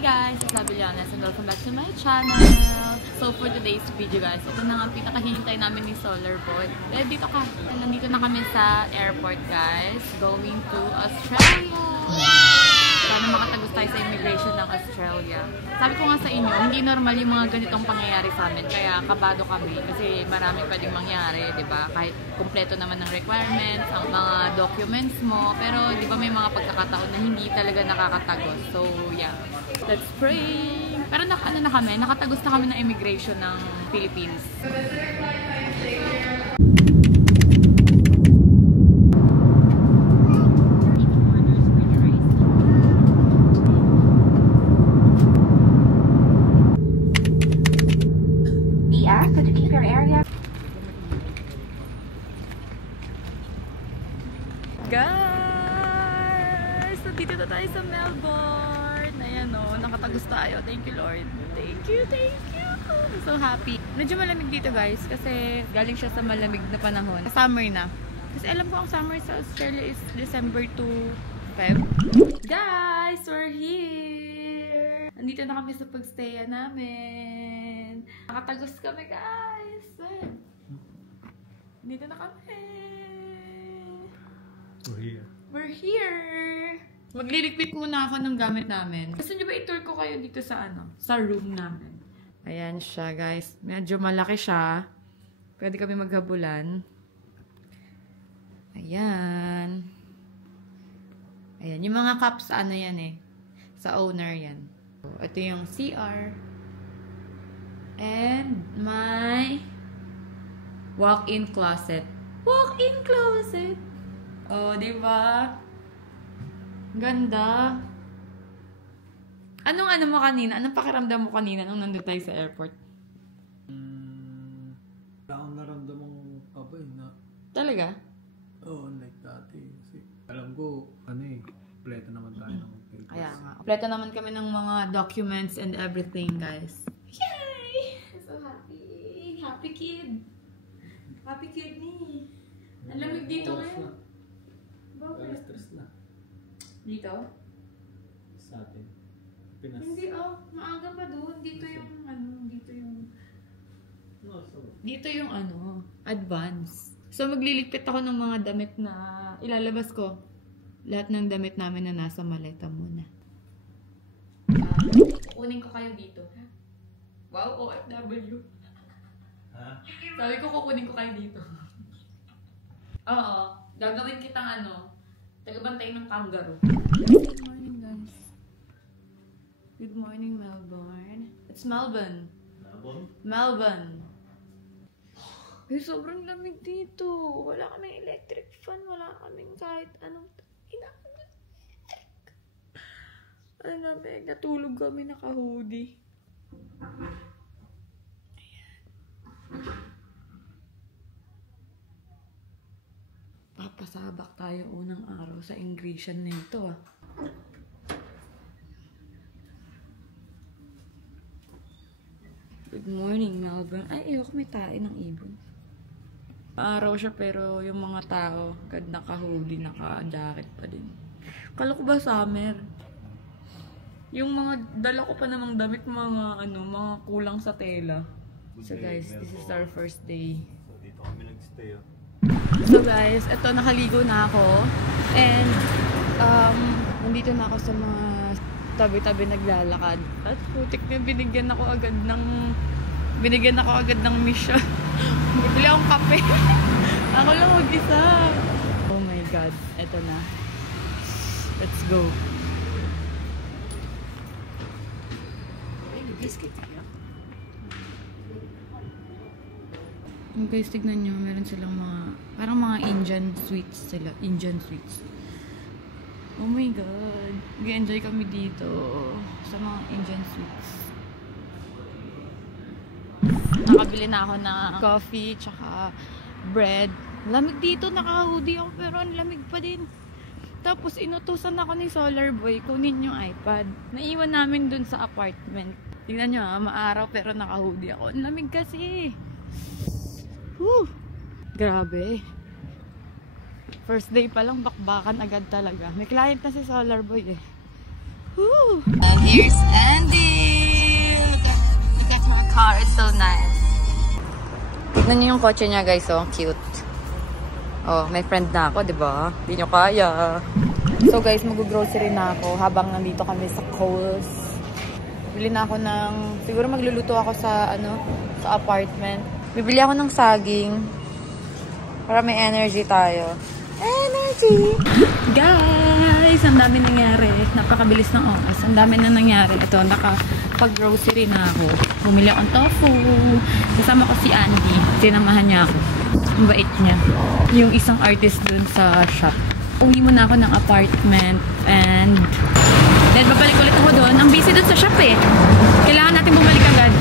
Hey guys, it's Abilianas and welcome back to my channel. So for today's video guys, ito na nga pinakahihintay namin ni Solar Boy. Dito ka. Nandito na kami sa airport guys, going to Australia. Sana makatagos tayo sa immigration ng Australia. Sabi ko nga sa inyo, hindi normal yung mga ganitong pangyayari sa amin. Kaya kabado kami kasi maraming pwedeng mangyari, di ba? Kahit kumpleto naman ng requirements, ang mga documents mo. Pero di ba may mga pagkakataon na hindi talaga nakakatagos. So yeah, let's pray! Pero nakatagos na kami ng immigration ng Philippines. Guys! Nandito na tayo sa Melbourne. Ayan o, nakatagos tayo. Thank you Lord. Thank you, thank you. I'm so happy. Medyo malamig dito guys kasi galing siya sa malamig na panahon. Summer na. Kasi alam ko ang summer sa Australia is December to Feb. Guys! We're here! Nandito na kami sa pagstaya namin. Nakatagos kami guys. Nandito na kami. We're here! Magliligpit muna ako ng gamit namin. Gusto nyo ba i-tour ko kayo dito sa sa room namin? Ayan siya guys. Medyo malaki siya. Pwede kami maghabulan. Ayan. Ayan. Yung mga cups yan eh. Sa owner yan. Ito yung CR. And my walk-in closet. Walk-in closet! Oh, diba? Ganda. Anong mo kanina? Anong pakiramdam mo kanina nung nandun tayo sa airport? Wala akong naramdamang abay na. Talaga? Oo, like dati. Kasi alam ko, kompleto naman tayo ng papers. Kaya nga. Kompleto naman kami ng mga documents and everything, guys. Yay! So happy. Happy kid. Happy kid ni. Ang lamig dito ngayon. Bakit? Stress na. Dito? Sa atin. Pinas. Hindi maaga pa doon. Dito yung Dito yung advance. So magliligpit ako ng mga damit na ilalabas ko. Lahat ng damit namin na nasa maleta muna. Kukunin ko kayo dito. Wow, OFW. Ha? Sabi ko kukunin ko kayo dito. Oo. Gagawin kitang tagabantay ng kangaroo. Good morning, guys. Good morning, Melbourne. It's Melbourne. Melbourne. Ay, sobrang lamig dito. Wala kaming electric fan. Wala kaming kahit anong ang lamig. Natulog kami naka-hoodie. Papasabak tayo unang araw sa immigration na ito Good morning, Melbourne. Ay, ayoko may tae ng ibon. Araw siya pero yung mga tao, naka-hoodie, naka-jacket pa din. Kala ko ba summer? Yung dala ko pa namang damit, mga kulang sa tela. So guys, this is our first day. So dito kami nag-stay So guys, eto nakaligo na ako and nandito na ako sa mga tabi-tabi naglalakad at putik na binigyan ako agad ng mission. Bibili akong kape. Ako lang mag-isa. Oh my god, eto na. Let's go. Biscuit. Guys, tignan nyo, meron silang parang mga Indian sweets sila. Indian sweets. Oh my god. Nag-enjoy kami dito sa mga Indian sweets. Nakabili na ako ng coffee, tsaka bread. Lamig dito, naka-hoodie ako, pero ang lamig pa din. Tapos, inutusan ako ni Solar Boy, kunin yung iPad. Naiwan namin dun sa apartment. Tignan nyo maaraw, pero naka-hoodie ako. Ang lamig kasi. Woo! Grabe. First day pa lang, bakbakan agad talaga. May client na si Solar Boy eh. Woo! And here's Andy! Look at her car, it's so nice. Tignan niyo yung kotse niya guys, oh, cute. Oh, may friend na ako, di ba? Hindi nyo kaya. So guys, mag-grocery na ako habang nandito kami sa Kohl's. Bili na ako ng, siguro magluluto ako sa, sa apartment. Bibili ako ng saging para may energy tayo. Energy! Guys, ang dami nangyari. Napakabilis ng oras. Ang dami na nangyari. Ito, nakapag-grocery na ako. Bumili akong tofu. Kasama ko si Andy. Sinamahan niya ako. Ang bait niya. Yung isang artist dun sa shop. Uwi muna ako ng apartment and then babalik ulit ako doon. Ang busy dun sa shop eh. Kailangan natin bumalik agad.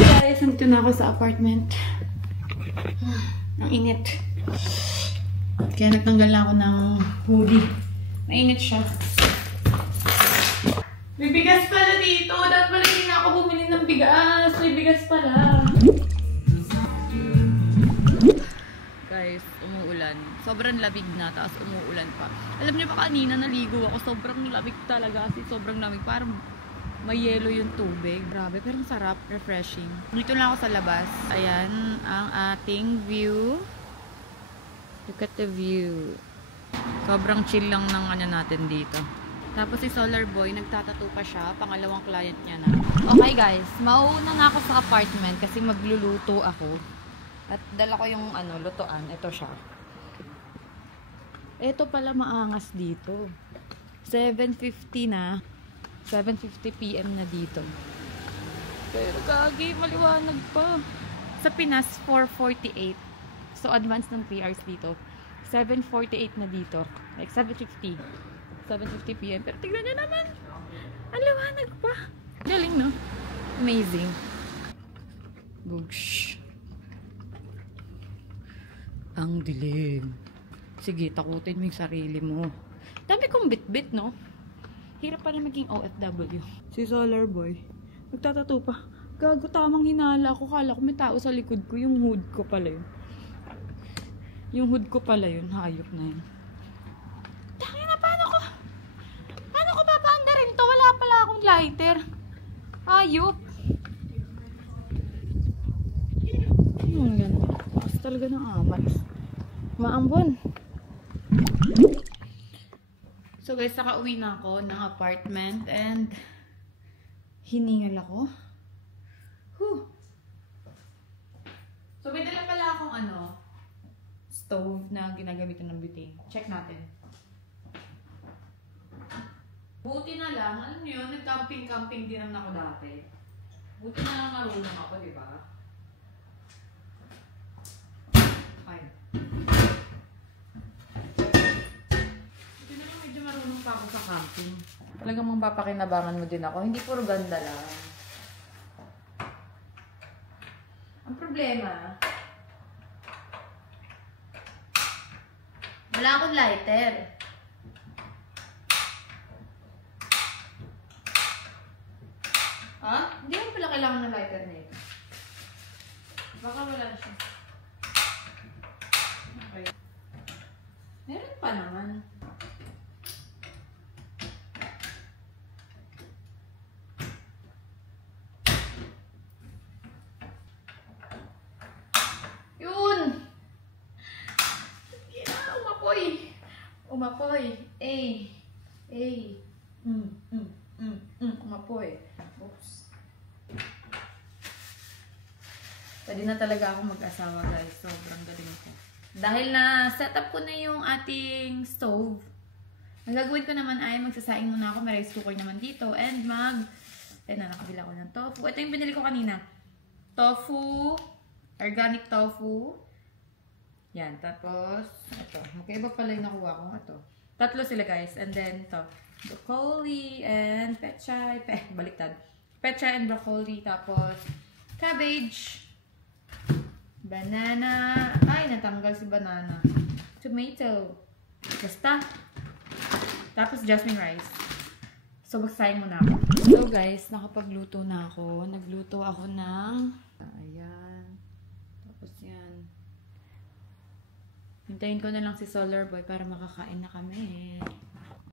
Guys, nandito na ako sa apartment. Ang init. Kaya nagtanggal na ako ng hoodie. Mainit siya. May bigas pala dito. Dapat pala hindi na ako bumili ng bigas. May bigas pala. Guys, umuulan. Sobrang labig na, tapos umuulan pa. Alam niyo ba kanina naligo ako, sobrang labig talaga kasi sobrang lamig. Parang may yelo yung tubig. Grabe, pero ang sarap, refreshing. Dito lang ako sa labas. Ayan, ang ating view. Look at the view. Sobrang chill lang ng natin dito. Tapos si Solar Boy, nagtatattoo pa siya. Pangalawang client niya na. Okay guys, mauuna na ako sa apartment kasi magluluto ako. At dala ko yung lutuan. Ito siya. Ito pala maangas dito. 7:50 na. 7:50 PM na dito. Pero gagi, maliwanag pa. Sa Pinas, 4:48. So, advance ng 3 hours dito. 7:48 na dito. Like, 7:50. 7:50 PM. Pero tignan nyo naman. Ang liwanag pa. Galing, no? Amazing. Boosh. Ang dilim. Sige, takutin mo yung sarili mo. Dami kong bit-bit, no? Hirap pala maging OFW. Si Solar Boy, nagtatato pa. Gago, tamang hinala ako. Kala ko may tao sa likod ko. Yung hood ko pala yun. Yung hood ko pala yun. Hayop na yun. Tangina, paano ko papaandarin to? Wala pala akong lighter. Hayop. Yung ganda. Tapos talaga ng amat. Maambon. So guys, nakauwi na ako ng apartment and hiningal ako. Whew. So may dala pala akong stove na ginagamitan ng butane. Check natin. Buti na lang, alam niyo yun, nag-camping-camping din naman ako dati. Buti na lang marunong ako, di ba? Ay. Buti na lang medyo marunong pa ako sa camping. Talagang mapapakinabangan mo din ako. Hindi puro ganda lang. Ang problema, wala akong lighter. Ha? Hindi mo pala kailangan ng lighter na ito. Baka wala na siya. Okay. Meron pa naman. Yun! Umapoy. Umapoy. Oops. Pwede na talaga ako mag-asawa guys. Sobrang galing ko. Dahil na set up ko na yung ating stove. Ang gagawin ko naman ay magsasaing muna ako. May rice cooker naman dito. And nakabila ko ng tofu. Ito yung binili ko kanina. Tofu. Organic tofu. Yan, tapos, ito. Magkaiba pala yung nakuha ko. Ito. Tatlo sila guys. And then, ito. Broccoli and pechay. Baliktad. Pechay and broccoli. Tapos, cabbage. Banana. Ay, natanggal si banana. Tomato. Basta. Tapos, jasmine rice. So, magsasaing muna ako. So, guys, nakapagluto na ako. Nagluto ako ng ayan. Tapos, yan. Hintayin ko na lang si Solar Boy para makakain na kami.